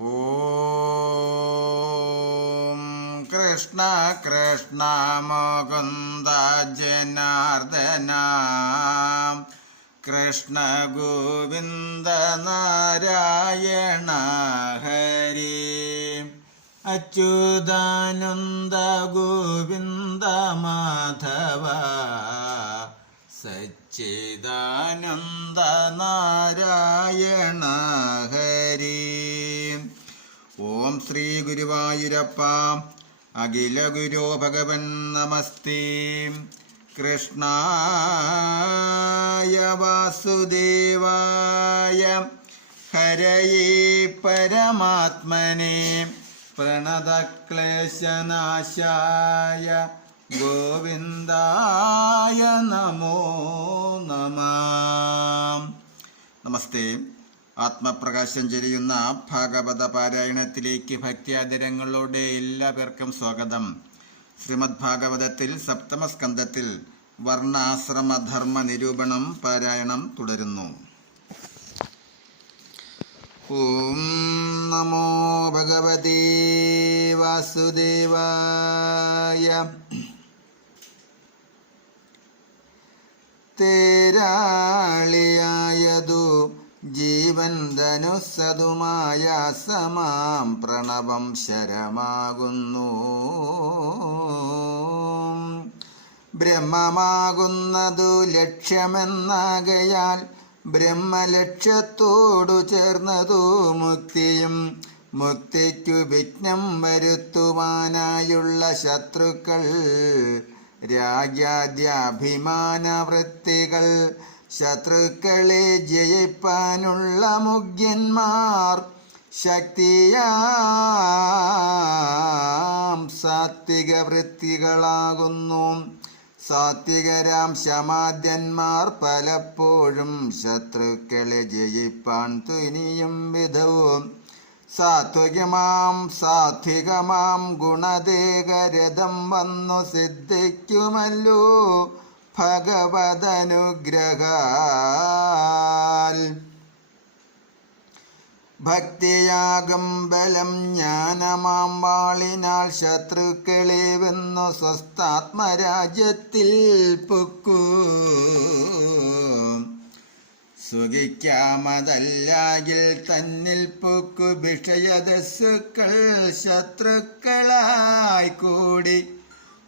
ഓം കൃഷ്ണ കൃഷ്ണ മുകുന്ദ ജനാർദ്ദന കൃഷ്ണ ഗോവിന്ദ നാരായണ ഹരി അച്യുതാനന്ദ ഗോവിന്ദ മാധവ സച്ചിദാനന്ദ നാരായണ ഹരി. ഓം ശ്രീ ഗുരുവായൂരപ്പ അഖില ഗുരോ ഭഗവൻ നമസ്തേ. കൃഷ്ണായ വാസുദേവായ ഹരയേ പരമാത്മനെ പ്രണതക്ലേശനാശായ ഗോവിന്ദായ നമോ നമഃ. നമസ്തേ. ആത്മപ്രകാശം ചൊരിയുന്ന ഭാഗവത പാരായണത്തിലേക്ക് ഭക്ത്യാദരങ്ങളോടെ എല്ലാ പേർക്കും സ്വാഗതം. ശ്രീമദ് ഭാഗവതത്തിൽ സപ്തമസ്കന്ധത്തിൽ വർണ്ണാശ്രമധർമ്മ നിരൂപണം പാരായണം തുടരുന്നു. ഓം നമോ ഭഗവതേ വാസുദേവായ. തേരാളിയായതു ജീവൻ ധനുസ്സതുമായ സമാം പ്രണവം ശരമാകുന്നു. ബ്രഹ്മമാകുന്നതു ലക്ഷ്യമെന്നാകയാൽ ബ്രഹ്മലക്ഷ്യത്തോടു ചേർന്നതു മുക്തിയും മുക്തിക്കു വിഘ്നം വരുത്തുവാനായുള്ള ശത്രുക്കൾ രാജ്യാദ്യാഭിമാനവൃത്തികൾ ശത്രുക്കളെ ജയിപ്പാനുള്ള മുഖ്യന്മാർ ശക്തിയാം സാത്വിക വൃത്തികളാകുന്നു. സാത്വികരാം ശമാദ്യന്മാർ പലപ്പോഴും ശത്രുക്കളെ ജയിപ്പാൻ തുനിയും വിധവും സാത്വികമാം ഗുണദേഹരഥം വന്നു സിദ്ധിക്കുമല്ലോ ഭഗവദനുഗ്രഹാൽ. ഭക്തിയാകും ബലം ജ്ഞാനമാം വാളിനാൽ ശത്രുക്കളെ വെന്നു സ്വസ്ഥാത്മരാജ്യത്തിൽ പൊക്കൂ. സുഖിക്കാമതല്ലാകിൽ തന്നിൽ പൊക്കു വിഷയദസ്സുക്കൾ ശത്രുക്കളായി കൂടി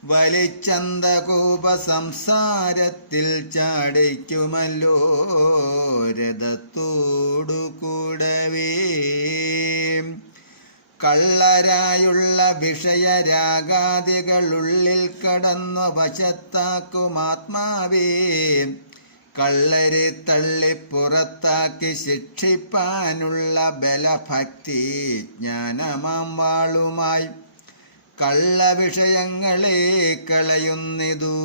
വലിച്ചന്തകൂപ സംസാരത്തിൽ ചാടിക്കുമല്ലോ രഥത്തോടു കൂടവേ. കള്ളരായുള്ള വിഷയരാഗാദികളുള്ളിൽ കടന്നു വശത്താക്കുമാത്മാവേ കള്ളരെ തള്ളി പുറത്താക്കി ശിക്ഷിപ്പാനുള്ള ബലഭക്തി ജ്ഞാനമാം വാളുമായി കള്ളവിഷയങ്ങളെ കളയുന്നിതു.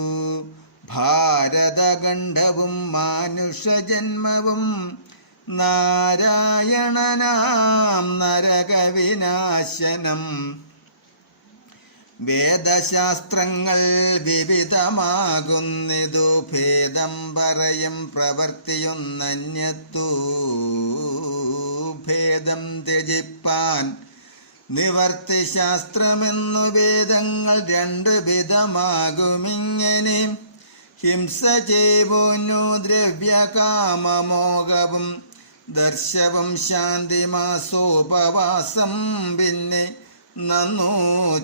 ഭാരതഖണ്ഡവും മാനുഷജന്മവും നാരായണനാം നരകവിനാശനം. വേദശാസ്ത്രങ്ങൾ വിവിധമാകുന്നിതു ഭേദം പറയും പ്രവർത്തിയൊന്നന്യത്തു. ഭേദം ത്യജിപ്പാൻ നിവർത്തിശാസ്ത്രമെന്നു വേദങ്ങൾ രണ്ടു വിധമാകുമിങ്ങനെ. ഹിംസ ചെയ്വോന്നു ദ്രവ്യകാമമോഹവും ദർശവും ശാന്തിമാസോപവാസം പിന്നെ നന്നു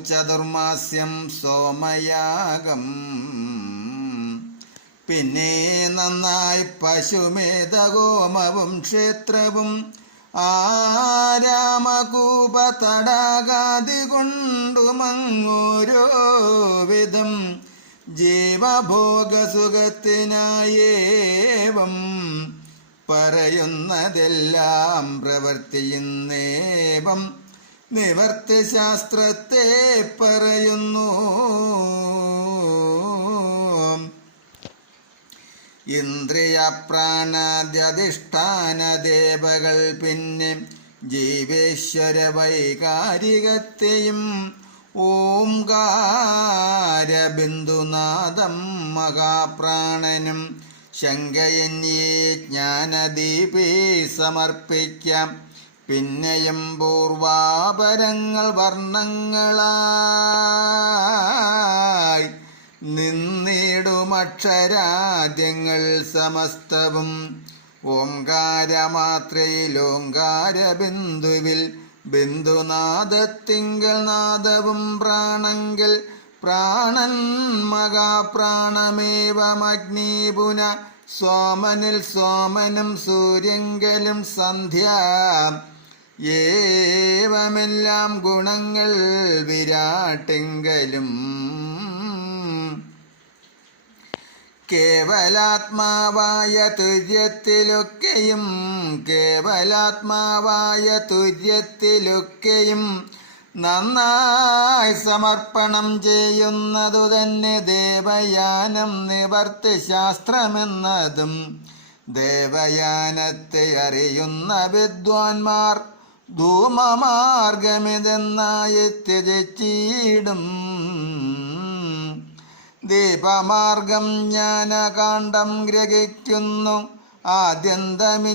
ചതുർമാസ്യം സോമയാഗം. പിന്നെ നന്നായി പശുമേധഹോമവും ക്ഷേത്രവും ആരാമകൂപ തടാകാതി കൊണ്ടുമങ്ങോരോ വിധം ജീവഭോഗസുഖത്തിനായേവം പറയുന്നതെല്ലാം പ്രവർത്തിയുന്നേവം നിവർത്തിശാസ്ത്രത്തെ പറയുന്നു. ഇന്ദ്രിയ പ്രാണാദ്യധിഷ്ഠാന ദേവകൾ പിന്നെ ജീവേശ്വര വൈകാരികത്തെയും ഓംകാരബിന്ദുനാദം മഹാപ്രാണനും ശങ്കയന്യേ ജ്ഞാനദീപേ സമർപ്പിക്കാം. പിന്നെയും പൂർവാപരങ്ങൾ വർണ്ണങ്ങളായി നിന്നിടുമക്ഷരാദ്യങ്ങൾ സമസ്തവും ഓംകാരമാത്രയിൽ ഓംകാരബിന്ദുവിൽ ബിന്ദുനാദത്തിങ്കൽ നാദവും പ്രാണങ്കൽ പ്രാണൻ മഹാപ്രാണമേവമഗ്നീപുന സോമനിൽ സോമനും സൂര്യങ്കലും സന്ധ്യ ഏവമെല്ലാം ഗുണങ്ങൾ വിരാട്ടിങ്കലും കേവലാത്മാവായ തുര്യത്തിലൊക്കെയും കേവലാത്മാവായ തുര്യത്തിലൊക്കെയും നന്നായി സമർപ്പണം ചെയ്യുന്നതു തന്നെ ദേവയാനം നിവർത്തി ശാസ്ത്രമെന്നതും ദേവയാനത്തെ അറിയുന്ന വിദ്വാൻമാർ ധൂമമാർഗമിതെന്നായി ത്യജിച്ചിടും. ദീപമാർഗം ജ്ഞാനകാണ്ഡം ഗ്രഹിക്കുന്നു ആദ്യന്തമില്ലാതെ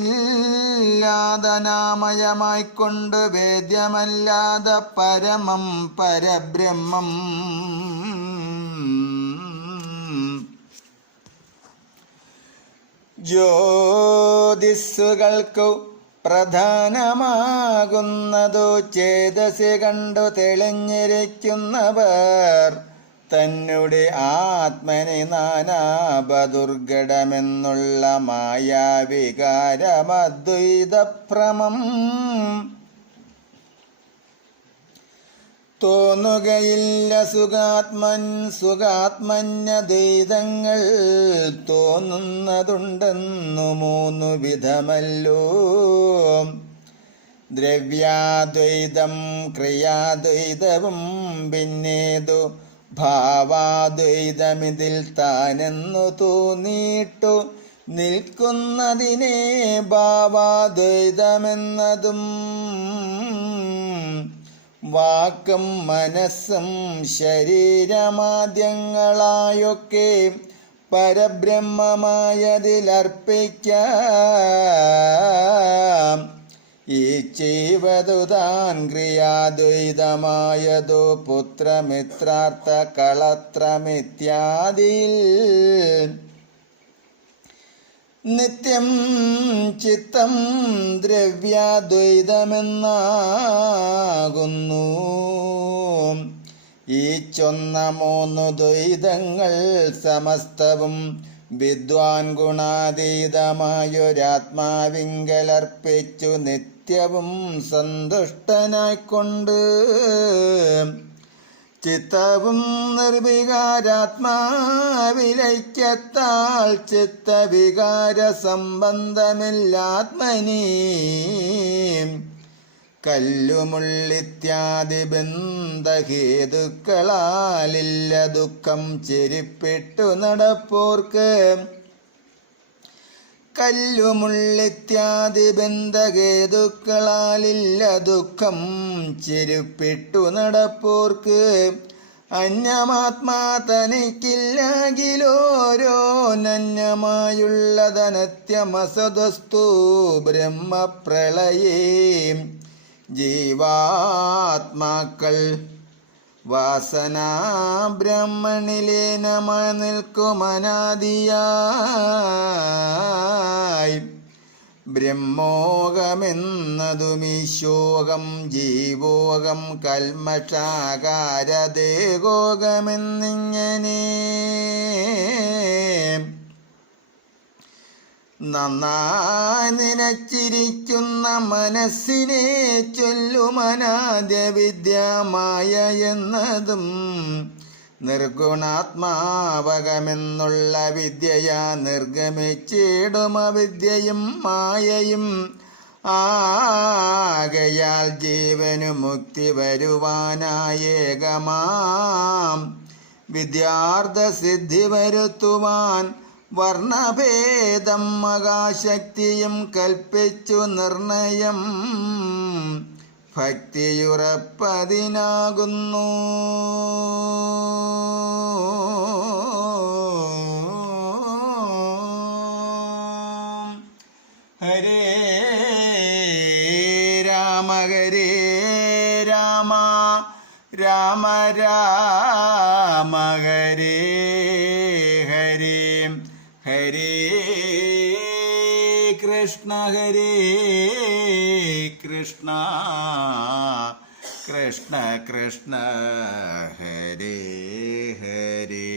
നാമയമായിക്കൊണ്ട് വേദ്യമല്ലാതെ പരമം പരബ്രഹ്മം. ജ്യോതിസ്സുകൾക്കു പ്രധാനമാകുന്നതു ചേതസി കണ്ടു തെളിഞ്ഞിരിക്കുന്നവർ തന്നെ ആത്മനി നാനാപദുർഘടമെന്നുള്ള മായാവികാരമദ്വൈതഭ്രമം തോന്നുകയില്ല. സുഖാത്മന്യദ്വൈതങ്ങൾ തോന്നുന്നതുണ്ടെന്നു മൂന്നു വിധമല്ലോ. ദ്രവ്യാദ്വൈതം ക്രിയാദ്വൈതവും പിന്നേതു ഭാവാദ്വൈതമിതിൽ താനെന്നു തോന്നിയിട്ടു നിൽക്കുന്നതിനെ ഭാവാദ്വൈതമെന്നതും. വാക്കും മനസ്സും ശരീരമാദ്യങ്ങളായൊക്കെ പരബ്രഹ്മമായതിലർപ്പിക്കാം. ഈ ചെയ്വതു താൻ ക്രിയാദ്വൈതമായതു പുത്രമിത്രാർത്ഥ കളത്രമിത്യാദിയിൽ നിത്യം ചിത്തം ദ്രവ്യാദ്വൈതമെന്നാകുന്നു. ഈ ചൊന്ന മൂന്നു ദ്വൈതങ്ങൾ സമസ്തവും വിദ്വാൻ ഗുണാതീതമായൊരാത്മാവിങ്കലർപ്പിച്ചു നിത്യവും സന്തുഷ്ടനായിക്കൊണ്ട് ചിത്തവും നിർവികാരാത്മാവിലൈക്യത്താൽ ചിത്തവികാര സംബന്ധമില്ലാത്മനീ കല്ലുമുള്ളിത്യാദി ബന്ധഹേതുക്കളാലില്ല ദുഃഖം ചെരിപ്പിട്ടു നടപ്പോർക്ക്. കല്ലുമുള്ളിത്യാദി ബന്ധഹേതുക്കളാലില്ല ദുഃഖം ചെരുപ്പിട്ടു നടപ്പോർക്ക്. അന്യമാത്മാ തനിക്കില്ലാകിലോരോ നന്യമായുള്ളതനത്യമസദസ്തു ബ്രഹ്മപ്രളയേ ജീവാത്മാക്കൾ വാസനാ ബ്രഹ്മണിലീനമായി നിൽക്കുമനാദിയായി. ബ്രഹ്മോകമെന്നതുമീശോകം ജീവോകം കൽമഷാകാരദേഹോകമെന്നിങ്ങനെ നന്നായി നിലച്ചിരിക്കുന്ന മനസ്സിനെ ചൊല്ലുമനാദ്യ വിദ്യമായ എന്നതും നിർഗുണാത്മാവകമെന്നുള്ള വിദ്യയാ നിർഗമിച്ചിടും അവിദ്യയും മായയും. ആകയാൽ ജീവനു മുക്തി വരുവാനായേകമാം വിദ്യാർത്ഥ സിദ്ധി വരുത്തുവാൻ വർണ്ണഭേദം മഹാശക്തിയും കൽപ്പിച്ചു നിർണയം ഭക്തിയുറപ്പതിനാകുന്നു. ഹരേ രാമ ഹരേ രാമ രാമ രാമ ഹരേ ഹരേ ഹരേ കൃഷ്ണ കൃഷ്ണ കൃഷ്ണ കൃഷ്ണ ഹരേ ഹരേ.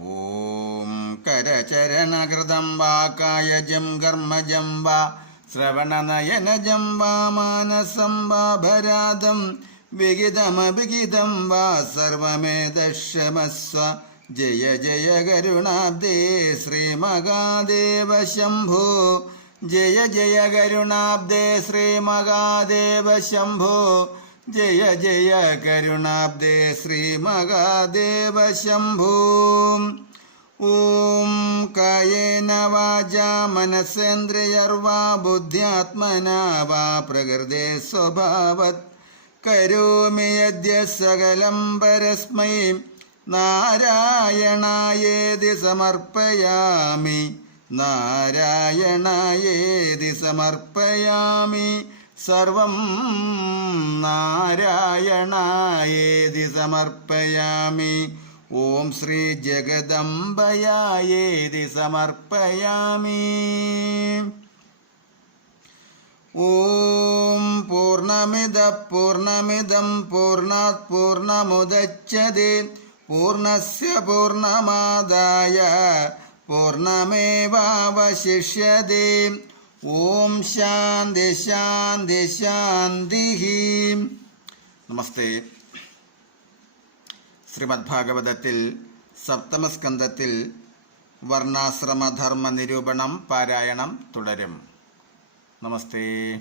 ഓം കരചരണകൃതം വാ കായജം കർമ്മജം വാ ശ്രവണനയനജം വാ മാനസം വാ ഭരാതം വിഹിതമഭിഹിതം വാ സർവമേതക്ഷമസ്വ. ജയ ജയ കരുണാബ്ദേ ശ്രീമഹാദേവ ശംഭോ. ജയ ജയ കരുണാബ്ദേ ശ്രീമഹാദേവ ശംഭോ. ജയ ജയ കരുണാബ്ദേ ശ്രീമഹാദേവ ശംഭോ. ഓം കായേന വാചാ മനസേന്ദ്രിയർവാ ബുദ്ധ്യാത്മനാ വാ പ്രകൃതേ സ്വഭാവത് കരോമി യദ്യ സകലം പരസ്മൈ നാരായണായേതി സമർപ്പയാമി. നാരായണായേതി സമർപ്പയാമി. സർവം നാരായണായേതി സമർപ്പയാമി. ഓം ശ്രീ ജഗദംബയായേതി സമർപ്പയാമി. ഓം പൂർണ്ണമിദം പൂർണ്ണാത് പൂർണ്ണമുദച്യതേ പൂർണ്ണസ്യ പൂർണ്ണമാദായ പൂർണ്ണമേവാവശിഷ്യതേ. ഓം ശാന്തി ശാന്തി ശാന്തി. നമസ്തേ. ശ്രീമദ്ഭാഗവതത്തിൽ സപ്തമസ്കന്ധത്തിൽ വർണ്ണാശ്രമധർമ്മ നിരൂപണം പാരായണം തുടരും. നമസ്തേ.